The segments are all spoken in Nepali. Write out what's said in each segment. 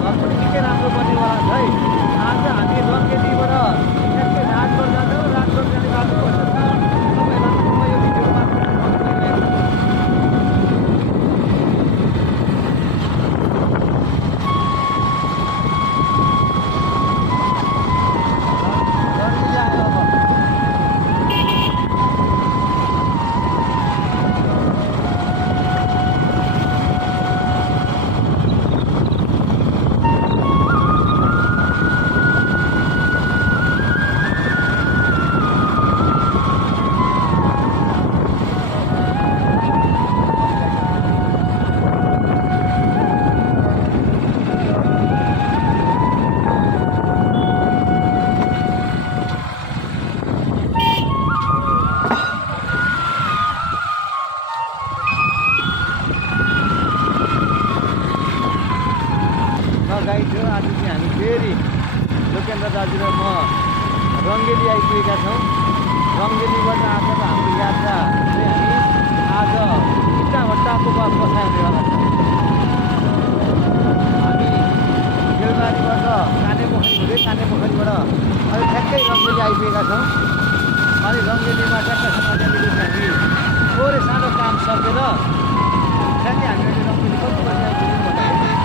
घर पनि निकै राम्रो बन्नेवाला छ है। आज हामी रङ्गेलीबाट ठ्याक्कै राजगढ जाँदैछौँ। राजगढ जाने बाटो कस्तो छ तपाईँहरूलाई म यो भिडियो मार्फत गाइड हो। आज चाहिँ हामी फेरि लोकेन्द्र दाजु र म रङ्गेली आइपुगेका छौँ। रङ्गेलीबाट आज त हाम्रो यात्रा चाहिँ हामी आज इटाभट्टाको बसाइ हुनेवाला छ। हामी बेलबारीबाट कानेपोखरी हुँदै कानेपोखरीबाट अहिले ठ्याक्कै रङ्गेली आइपुगेका छौँ। अनि रङ्गेलीमा ट्याक्कसँग त्यहाँनिर हामी थोरै सानो काम सकेर ठ्याक्कै हामीले रङ्गेली कति बजी आइपुग्यौँ भन्दाखेरि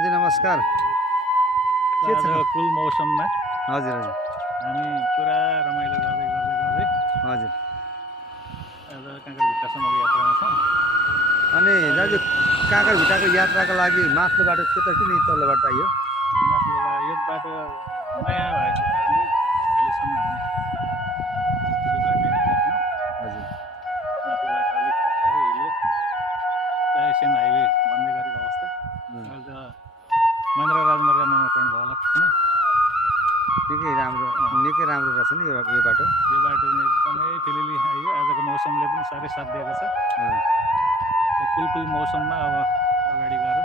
दाजु नमस्कार। के छ? कुल मौसममा हजुर हजुर हामी पुरा रमाइलो गर्दै गर्दै गर्दै हजुर। आज काँक्रेभिट्टासम्मको यात्रामा छौँ। अनि दाजु काँक्रेभिट्टाको यात्राको लागि माथिल्लो बाटो के त किन तल्लो बाटो आयो? यो बाटो नयाँ भएको कारणले अहिलेसम्म हामी यो बाटो आएका थियौँ। हजुर माथिल्लो बाटो अलिक अप्ठ्यारो हिलो एसियन हाइवे बन्दै गरेको अवस्था। अहिले त महेन्द्र राजमार्ग नामाकरण भयो होला पुनः। निकै राम्रो रहेछ नि यो बाटो। यो बाटो चाहिँ एकदमै फिलिली आयो। आजको मौसमले पनि साह्रै साथ दिएको छ। कुल मौसममा अब अगाडि गएर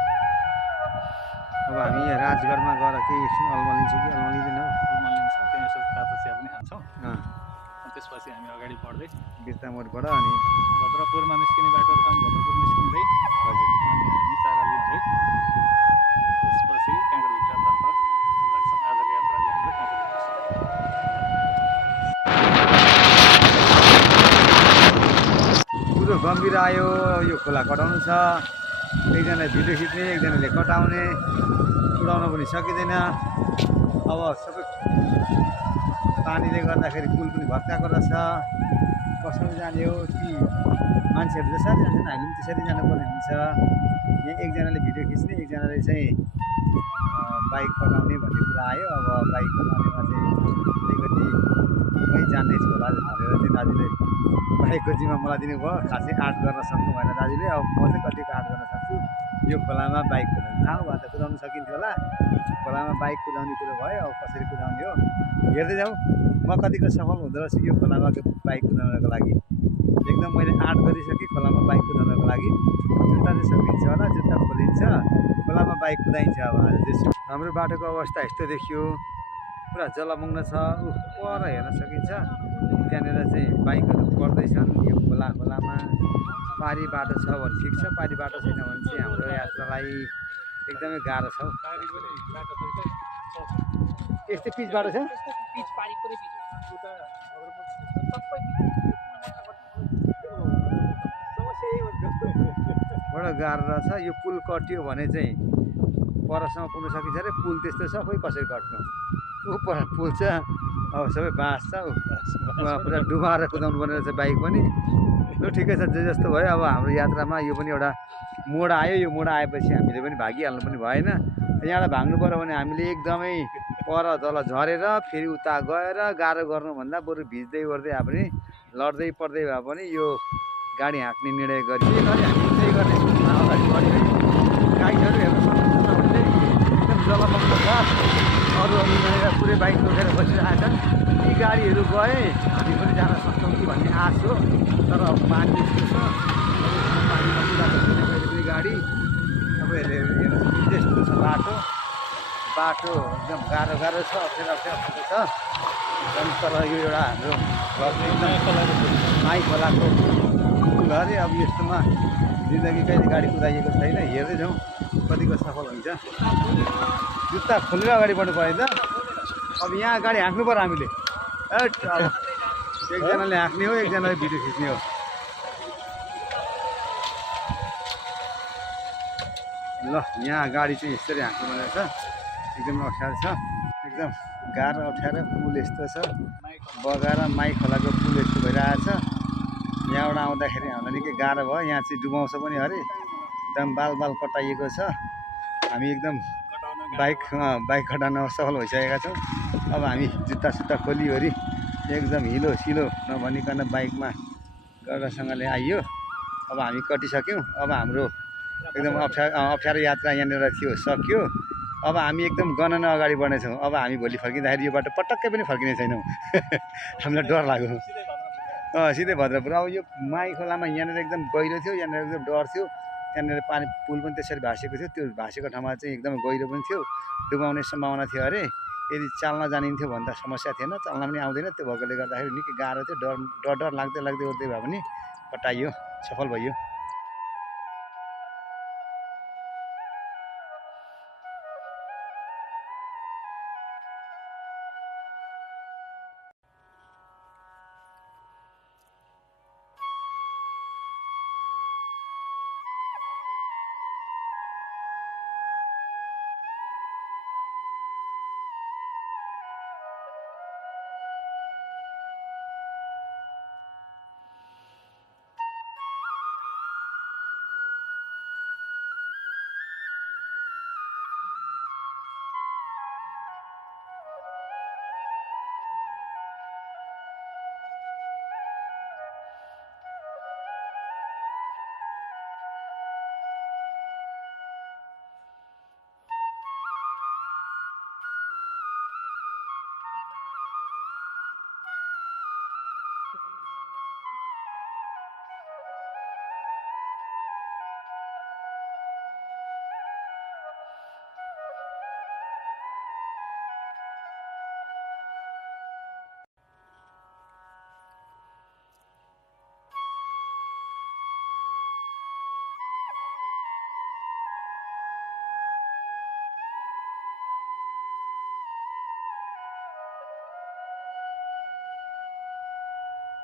अब हामी यहाँ राजगढमा गएर केही एकछिन अल्मलिन्छौँ कि अल्मलिँदैनौँ? अल्मलिन्छौँ। त्यहाँ यसो तातो चिया पनि खान्छौँ। त्यसपछि हामी अगाडि बढ्दै बिर्ता मोडबाट अनि भद्रपुरमा निस्किने बाटोहरू छन्। भद्रपुर निस्किँदै हजुर अनि हामी चारा लिँदै त्यसपछि काँक्रेभिट्टातर्फ लाग्छौँ। आजको यात्रा चाहिँ हाम्रो काँक्रेभिट्टासम्म। पुरो गम्भीर आयो। यो खोला कटाउनु छ। एकजनाले भिडियो खिच्ने, एकजनाले कटाउने, उडाउन पनि सकिँदैन। अब सबै पानीले गर्दाखेरि पुल पनि भत्काएको रहेछ। कसरी जाने हो? ती मान्छेहरू जसरी जान्छन् हामी पनि त्यसरी जानुपर्ने हुन्छ। यहाँ एकजनाले भिडियो खिच्ने, एकजनाले चाहिँ बाइक कटाउने भन्ने कुरा आयो। अब बाइक कटाउनेमा चाहिँ अलिकति मै जान्ने छु होला भनेर चाहिँ दाजुले बाइकको जिम्मा मलाई दिनुभयो। खासै आँट गर्न सक्नु भएन दाजुले। अब म चाहिँ कतिको आँट गर्न सक्छु। यो खोलामा बाइक कुदाउनु ठाउँ भए त कुदाउनु सकिन्थ्यो होला। खोलामा बाइक कुदाउने कुरो भयो। अब कसरी कुदाउने हो हेर्दै जाउँ। म कतिको सफल हुँदो रहेछु यो खोलामा बाइक कुदाउनको लागि। एकदम मैले आँट गरिसकेँ खोलामा बाइक कुदाउनको लागि। जुत्ता चाहिँ सकिन्छ होला, जुत्ता खोलिन्छ, खोलामा बाइक कुदाइन्छ। अब आज चाहिँ हाम्रो बाटोको अवस्था यस्तो देखियो। पुरा जलमग्न छ। पर हेर्न सकिन्छ। त्यहाँनिर चाहिँ बाइकहरू पर्दैछन् यो खोलामा। पारी बाटो छ भने ठिक छ, पारी बाटो छैन भने चाहिँ हाम्रो यात्रालाई एकदमै गाह्रो छ। यस्तै पिच बाटो छ। बडो गाह्रो रहेछ। यो पुल कटियो भने चाहिँ परसम्म पुग्न सकिन्छ अरे। पुल त्यस्तो छ, खोइ कसरी कट्नु। पर पुल छ। अब सबै बाँस छ। पुरा डुबाएर कुदाउनु पर्ने रहेछ बाइक पनि। लु ठिकै छ, जे जस्तो भयो। अब हाम्रो यात्रामा यो पनि एउटा मोड आयो। यो मोड आएपछि हामीले पनि भागिहाल्नु पनि भएन। यहाँबाट भाग्नु पऱ्यो भने हामीले एकदमै पर तल झरेर फेरि उता गएर गाह्रो गर्नुभन्दा बरु भिज्दै ओर्दै भए पनि लड्दै पड्दै भए पनि यो गाडी हाँक्ने निर्णय गरी हामी त्यही गर्ने सोचमा अगाडि बढ्यो। गाइडहरू हेर्न सक्नुहुन्छ तपाईँले एकदम जलमग्न छ। अरू यहाँनिर पुरै बाइक रोकेर बसिरहेका छन्। यी गाडीहरू गए हामी पनि जान सक्छौँ कि भन्ने आश हो। तर अब पानी यस्तो छ। पानीमा कुदाएको छैन कहिले पनि गाडी। तपाईँहरूले हेर्न सक्नुहुन्छ यस्तो छ बाटो एकदम गाह्रो छ। अप्ठ्यारो छ एकदम। तर यो एउटा हाम्रो माई खोलाको पुल अरे। अब यस्तोमा जिन्दगी कहिले गाडी कुदाइएको छैन। हेर्दै जाउँ कतिको सफल हुन्छ। जुत्ता खोलेर अगाडि बढ्नु पऱ्यो नि त। अब यहाँ गाडी हाँक्नु पऱ्यो हामीले। अब एकजनाले हाँक्ने हो, एकजनाले भिडियो खिच्ने हो। ल यहाँ गाडी चाहिँ यसरी हाँक्नु पर्ने रहेछ। एकदम अप्ठ्यारो छ। एकदम गाह्रो अप्ठ्यारो पुल यस्तो छ। बगाएर माई खोलाको पुल यस्तो भइरहेछ। यहाँबाट आउँदाखेरि हामीलाई निकै गाह्रो भयो। यहाँ चाहिँ डुबाउँछ पनि अरे। एकदम बाल कटाइएको छ। हामी एकदम बाइक कटाउन सफल भइसकेका छौँ। अब हामी जुत्ता खोलिवरी एकदम हिलो सिलो नभनिकन बाइकमा गर्दासँगले आइयो। अब हामी कटिसक्यौँ। अब हाम्रो एकदम अप्ठ्यारो यात्रा यहाँनिर सक्यो। अब हामी एकदम गणन अगाडि बढ्नेछौँ। अब हामी भोलि फर्किँदाखेरि यो बाटो पटक्कै पनि फर्किने छैनौँ। हामीलाई डर लाग्यो। सिधै भद्रपुर। अब यो माई खोलामा यहाँनिर एकदम गहिरो थियो। यहाँनिर एकदम डर थियो। त्यहाँनिर पानी पुल पनि त्यसरी भाँसेको थियो। त्यो भाँसेको ठाउँमा चाहिँ एकदमै गहिरो पनि थियो। डुबाउने सम्भावना थियो अरे। यदि चाल्न जानिन्थ्यो भने त समस्या थिएन। चाल्न पनि आउँदैन। त्यो भएकोले गर्दाखेरि निकै गाह्रो थियो। डर लाग्दै ओर्दै भए पनि कटाइयो, सफल भयो।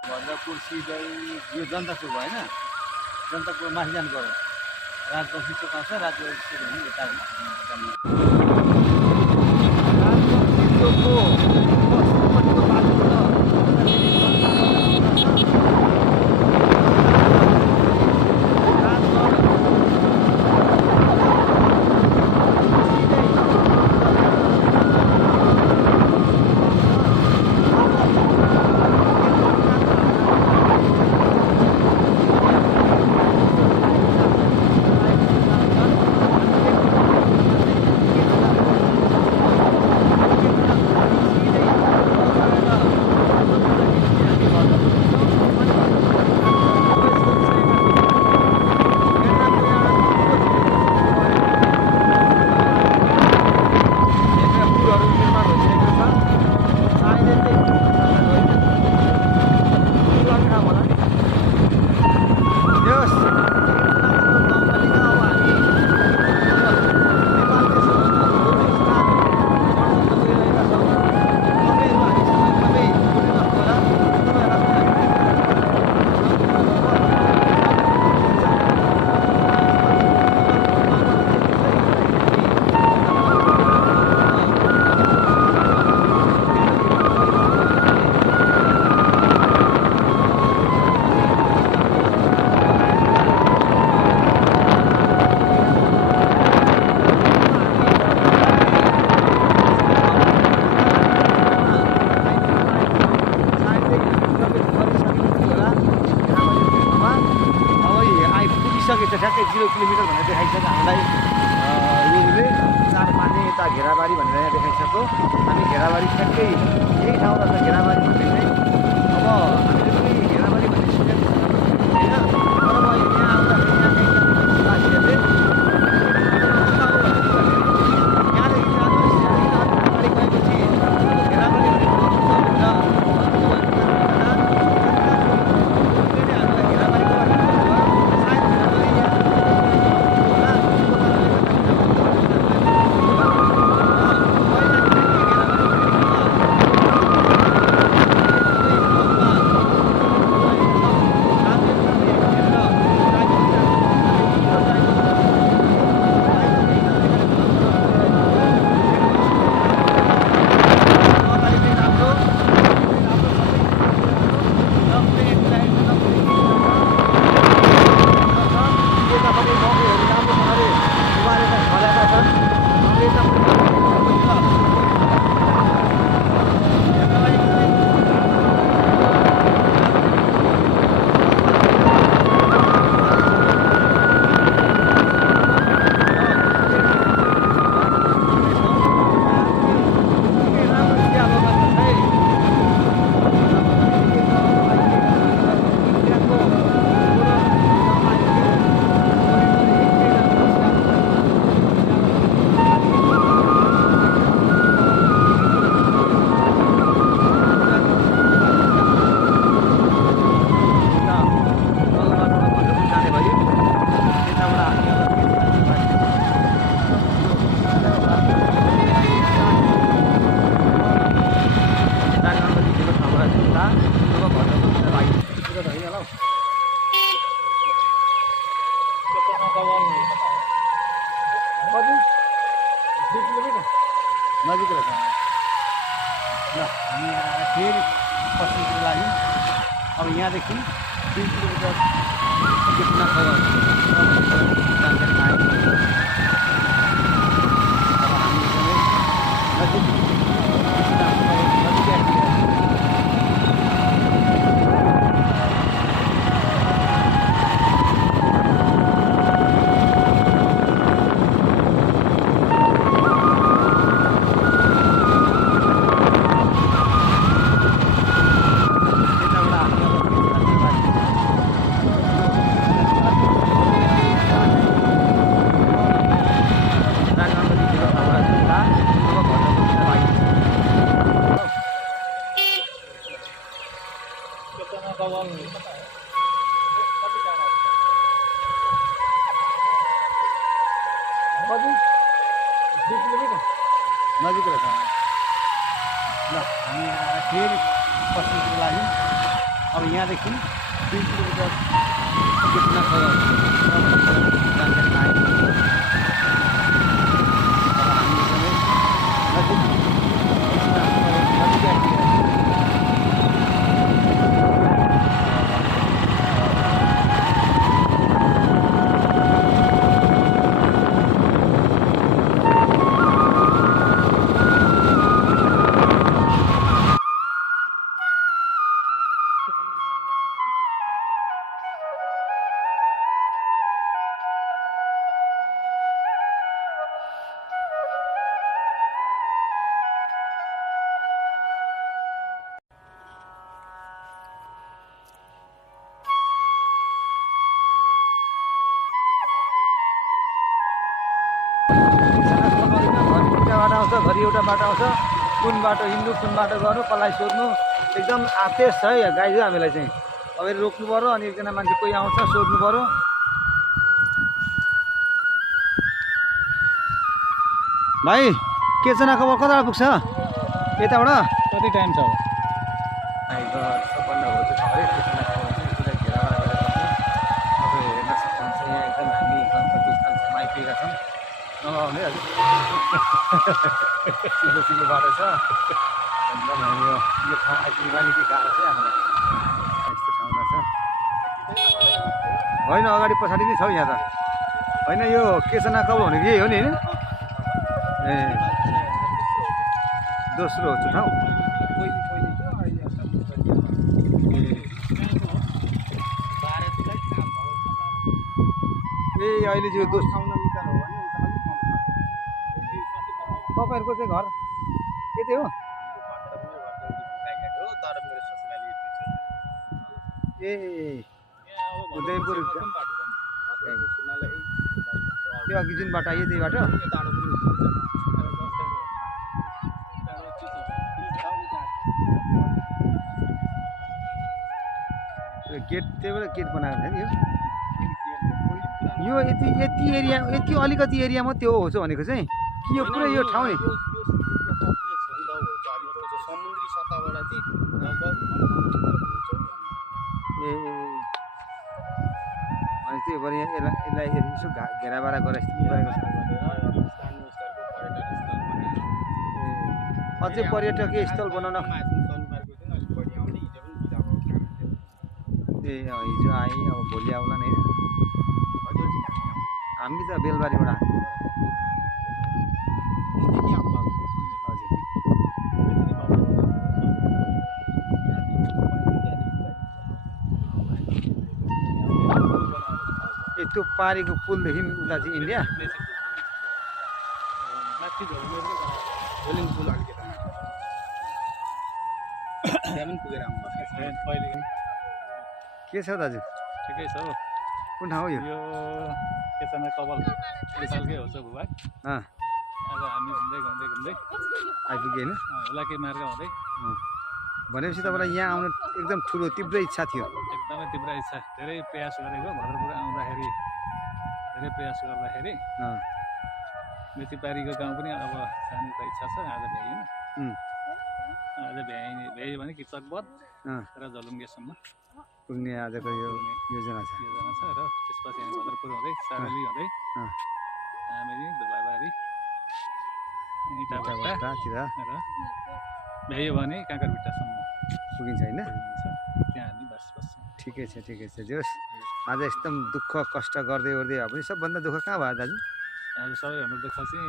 भद्रपुर सिधै यो जनतापुर भयो होइन जनतापुर माथि जानु पऱ्यो राजबक्सी चोक आउँछ राजबक्सी भने यता राजबक्सी चोकको पश्चिमपट्टिको बाटोबाट पुगिसकेको ठ्याक्कै 0 किलोमिटर भनेर देखाइसक्यो हामीलाई योले चार माने यता घेराबारी भनेर यहाँ देखाइसक्यो हामी घेराबारी ठ्याक्कै यही ठाउँमा छ घेराबारी भन्ने चाहिँ अब हामीले पनि घेराबारी भन्ने सुनेको छ होइन तर अब अहिले यहाँ आउँदाखेरि यहाँ एकजना साथीहरूले यहाँदेखि जानुहोस् अगाडि गएपछि घेराबारी भन्ने नजिक रहेछ ल हामी फेरि पश्चिमतिर लाग्यौँ अब यहाँदेखि 2 किलोमिटर देखिन जानकारी पायौँ अब हामी एकदमै नजिक आइपुगेका नजिक रहेछ ल हामी फेरि पश्चिमतिर लाग्यौँ अब यहाँदेखि 2 किलोमिटर कितना जानकारी आयो। अब हामी पनि नजिक घरि एउटा बाटो आउँछ, कुन बाटो हिँड्नु कुन बाटो गर्नु कसलाई सोध्नु एकदम आतेश छ है गाइज हामीलाई चाहिँ। अब रोक्नु पऱ्यो अनि एकजना मान्छे कोही आउँछ सोध्नु पऱ्यो। भाइ केचना खबर कता पुग्छ यताबाट कति टाइम छ अब? सबभन्दा हो चाहिँ खबरै केचना खबर चाहिँ पुरा घेराबाट गरेको छ। अब हेर्न सक्नुहुन्छ यहाँ एकदम हामी गणपति स्थलसम्म आइपुगेका छौँ। नलाउने हजुर सिधो सिधो बाटो छ एकदम हामी यो ठाउँ आइपुग्नु अलिकति गाह्रो छ हामीलाई। यस्तो ठाउँमा छ होइन, अगाडि पछाडि नै छ यहाँ त होइन। यो केचना कब भनेको यही हो नि होइन? ए दोस्रो हो ठाउँ। ए अहिले चाहिँ दोस्रो तपाईँहरूको चाहिँ घर यतै हो? ए उदयपुर त्यो अघि जुन बाटो आयो त्यही बाटो? गेट त्यही भएर गेट बनाएको छ नि यो यति एरिया यति अलिकति एरिया मात्रै हो भनेको चाहिँ कि यो पुरै यो ठाउँ नि? ए अनि त्यही भएर यसलाई यसो घेराबारा गरेको छ। अझै पर्यटकीय स्थल बनाउन ए हिजो आएँ अब भोलि आउला नि। हामी त बेलबारीबाट आएको। ए त्यो पारीको पुलदेखि उता चाहिँ इन्डिया के छ दाजु? ठिकै छ हो। कुन ठाउँ हो यो? केचना कपाल नेपालकै हो भूभाग। आज हामी घुम्दै घुम्दै घुम्दै आइपुग्यो होइन? हुलाकी मार्ग हुँदै भनेपछि तपाईँलाई यहाँ आउनु एकदम ठुलो तीव्र इच्छा थियो? एकदमै तीव्र इच्छा, धेरै प्रयास गरेको। भद्रपुर आउँदाखेरि धेरै प्रयास गर्दाखेरि मेचीपारीको गाउँ पनि अब जाने त इच्छा छ। आज भ्याइएन। आज भ्याइयो भने किचकबद र झलुङ्गेसम्म पुग्ने आजको यो योजना छ। र त्यसपछि हामी भद्रपुर हुँदै सारेली हुँदै हामी धुलाबारी इटाभाटातिर र भ्याइयो भने काँकरभिट्टासम्म पुगिन्छ होइन? त्यहाँ हामी बस्छौँ। ठिकै छ ठिकै छ। जोस् आज एकदम दुःख कष्ट गर्दै गर्दै अब पनि सबभन्दा दुःख कहाँ भयो दाजु? आज सबैभन्दा दुःख चाहिँ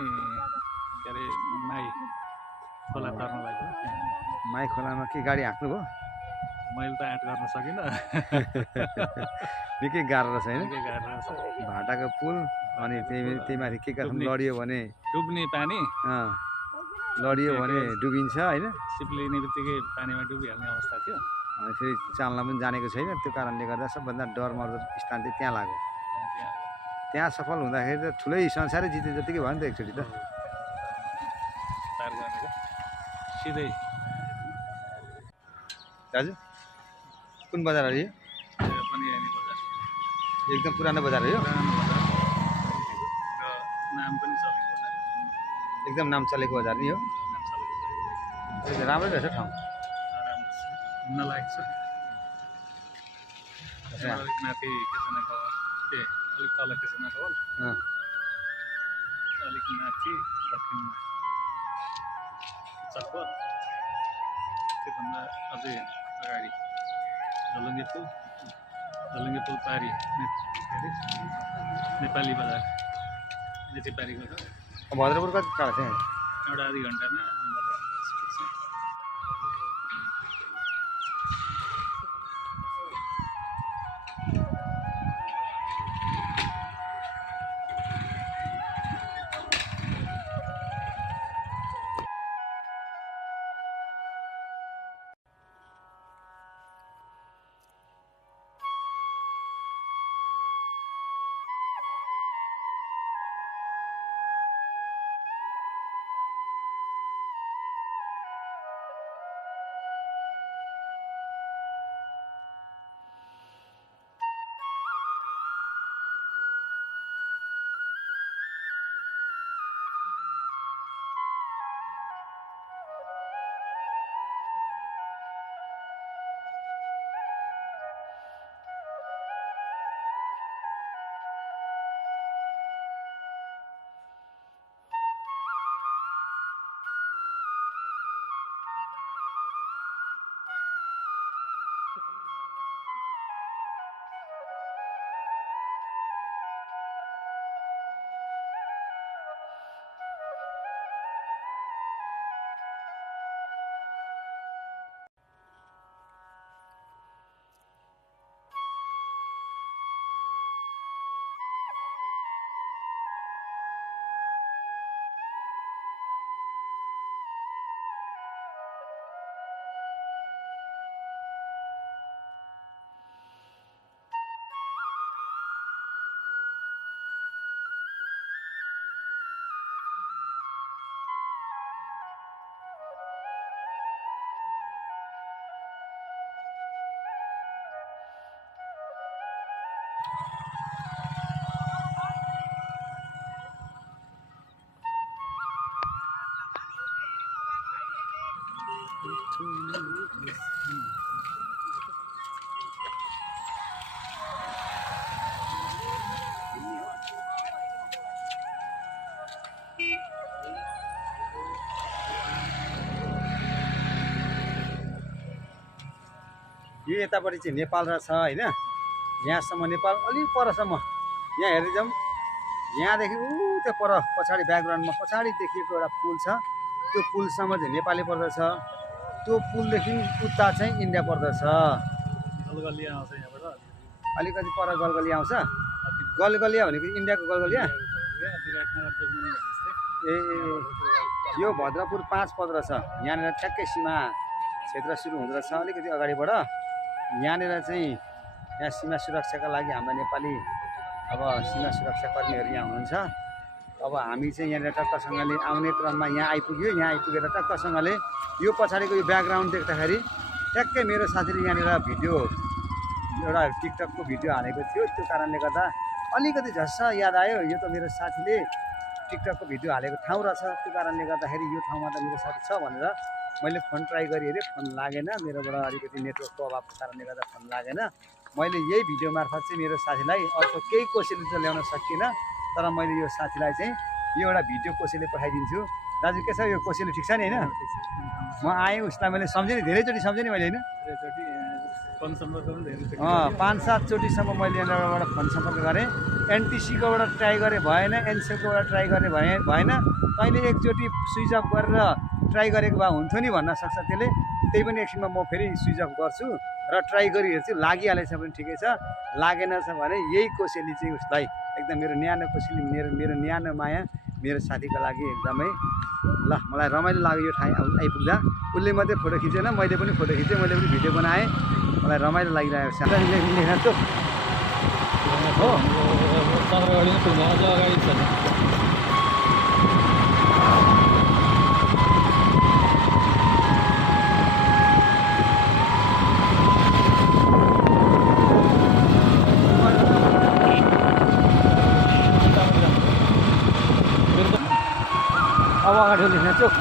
के अरे माई खोला तर्न लाग्यो। माई खोलामा के गाडी हाँक्नु भयो? मैले त आँट गर्न सकिनँ। निकै गाह्रो रहेछ होइन? निकै गाह्रो रहेछ। भाटाको पुल अनि त्यही माथि के कसम लडियो भने डुब्ने पानी, लडियो भने डुबिन्छ होइन? सिप लिने बित्तिकै पानीमा डुबिहाल्ने अवस्था थियो। अनि फेरि चाल्न पनि जानेको छैन। त्यो कारणले गर्दा सबभन्दा डरमर्दो स्थान चाहिँ त्यहाँ लाग्यो। त्यहाँ सफल हुँदाखेरि त ठुलै संसारै जिते जतिकै भयो नि त एकचोटि त। पार गरेर सिधै दाजु कुन बजार हो यो? पनि यानी बजार एकदम पुरानो बजार हो यो? र नाम पनि चलेको बजार, एकदम नाम चलेको बजार नि हो। नाम चलेको राम्रै रहेछ ठाउँ। राम्रो छ, घुम्न लायक छ। अच्छा अलिक माथि केसना कवल अलिक तल केसना कवल अँ, अलिक माथि दक्षिणमा चक्वर त्योभन्दा अझै अगाडि झोलुङ्गे पुल पारी के अरे नेपाली बजार नेचेपारीको छ भद्रपुर कति टाढा छ यहाँ? एउटा आधी घन्टामा पुग्छ। यो यतापट्टि चाहिँ नेपाल रहेछ होइन यहाँसम्म नेपाल अलिक परसम्म यहाँ हेर्दै जाउँ यहाँदेखि ऊ त्यो पर पछाडि ब्याकग्राउन्डमा पछाडि देखिएको एउटा पुल छ त्यो पुलसम्म चाहिँ नेपाली पर्दछ त्यो पुलदेखि उता चाहिँ इन्डिया पर्दछ गलगलिया आउँछ यहाँबाट अलिकति पर गलगलिया आउँछ गलगलिया भनेको इन्डियाको गलगलिया विराटनगर जोगमुनी जस्तै ए यो भद्रपुर 5 पद रहेछ यहाँनिर ठ्याक्कै सीमा क्षेत्र सुरु हुँदो रहेछ अलिकति अगाडिबाट यहाँनिर चाहिँ यहाँ सीमा सुरक्षाका लागि हाम्रा नेपाली अब सीमा सुरक्षा कर्मीहरू यहाँ हुनुहुन्छ अब हामी चाहिँ यहाँनिर टक्कसँगले आउने क्रममा यहाँ आइपुग्यो यहाँ आइपुगेर टक्कसँगले यो पछाडिको यो ब्याकग्राउन्ड देख्दाखेरि ठ्याक्कै मेरो साथीले यहाँनिर भिडियो एउटा टिकटकको भिडियो हालेको थियो त्यो कारणले गर्दा अलिकति झस्स याद आयो यो त मेरो साथीले टिकटकको भिडियो हालेको ठाउँ रहेछ त्यो कारणले गर्दाखेरि यो ठाउँमा त मेरो साथी छ भनेर मैले फोन ट्राई गरेँ अरे फोन लागेन मेरोबाट अलिकति नेटवर्कको अभावको कारणले गर्दा फोन लागेन मैले यही भिडियो मार्फत चाहिँ मेरो साथीलाई अर्को केही कोसेली त ल्याउन सकिनँ तर मैले यो साथीलाई चाहिँ यो एउटा भिडियो कोसेली पठाइदिन्छु दाजु के छ यो कोसेली ठिक छ नि होइन म आएँ उसलाई मैले सम्झेँ नि धेरैचोटि सम्झेँ नि मैले होइन धेरैचोटि फोन सम्पर्क पनि धेरैचोटि 5-7 चोटिसम्म मैले यहाँनिरबाट फोन सम्पर्क गरेँ एनटिसीकोबाट ट्राई गरेँ भएन एनसेलकोबाट ट्राई गरेँ भएन तैँले एकचोटि स्विच अफ गरेर ट्राई गरेको भए हुन्थ्यो नि भन्न सक्छ त्यसले त्यही पनि एकछिनमा म फेरि स्विच अफ गर्छु र ट्राई गरी हेर्छु लागिहालेछ भने ठिकै छ लागेन छ भने यही कोसेली चाहिँ उसलाई एकदम मेरो न्यानो कोसेली मेरो न्यानो माया मेरो साथीको लागि एकदमै ल मलाई रमाइलो लाग्यो यो ठाउँ आइपुग्दा उसले मात्रै फोटो खिचेन मैले पनि फोटो खिचेँ मैले पनि भिडियो बनाएँ मलाई रमाइलो लागिरहेको छ हो अगाडि नै पुग्नु अझ अगाडि छ अब अगाडि लेख्न चोक